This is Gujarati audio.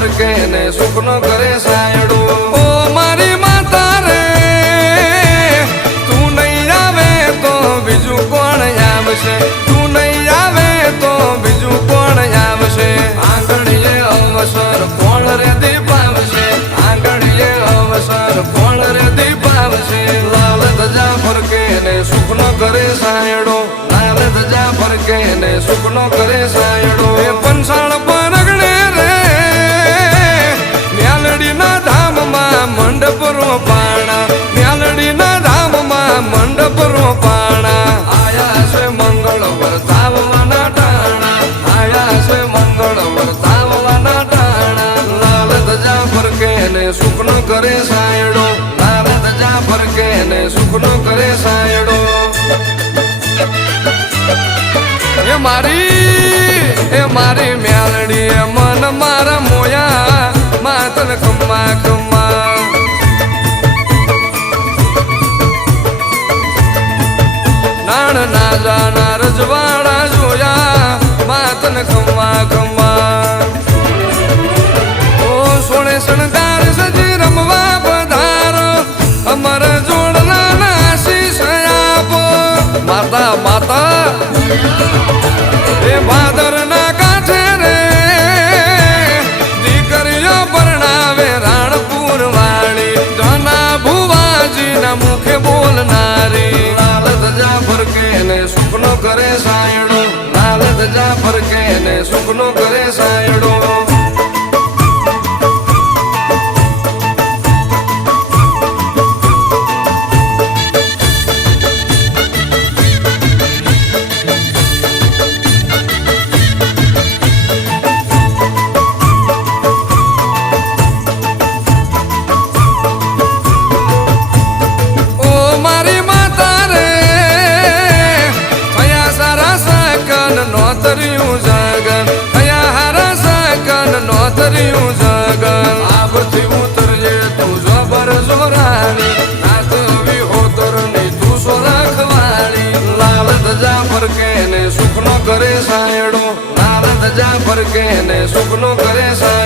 ફરકે ને સુખનો કરે સાયડો ઓ મારી માતા રે તું નહીં આવે તો બીજું કોણ આવશે તું નહીં આવે તો બીજું કોણ આવશે આંગણીએ અવસર કોણ રે દીપાવશે આંગણીએ અવસર કોણ રે દીપાવશે લાલ ધજા ફરકે ને સુખનો કરે સાયડો લાલ ધજા ફરકે ને સુખનો કરે સાયડો એ પંસાળ પર અગણે રે મ્યાલડીના ધામમાં મંડપ રોપાણા મ્યાલડીના ધામમાં મંડપ રોપાણા આયા છે મંગળ વર્તાવવાના ટાણા આયા છે મંગળ વર્તાવવાના ટાણા લાલ ધજા ફરકે ને સુખનો કરે સાયડો લાલ ધજા ફરકે ને સુખનો કરે સાયડો એ મારી મ્યાલડી મન મારા મોયા માતન ખમ્મા ખમ્મા નાણ ના જાના રજવાડા જોયા માતન ખમ્મા ખમ્મા ઓ સોણે શણગાર સજી રમવા પધારો અમર જોડના આશીષ આપો માતા માતા એ ભાદર ના કાંઠે રે દીકરીઓ પરણાવે રાણપુર વાળી જના ભુવાજી ના મુખે બોલનારી લાલ ધજા ફરકે ને સુખનો કરે સાયડો લાલ ધજા ફરકે ને સુખનો કરે સાયડો નોતર્યું જગન કયા હારા સકન નોતર્યું જગન આબથી ઉતરજે તું જબર જોરાણી નાથ વિહોતર ની તું સો રાખવાળી લાલ ધજા ફરકે ને સુખનો કરે સાયડો લાલ ધજા ફરકે ને સુખનો કરે સાયડો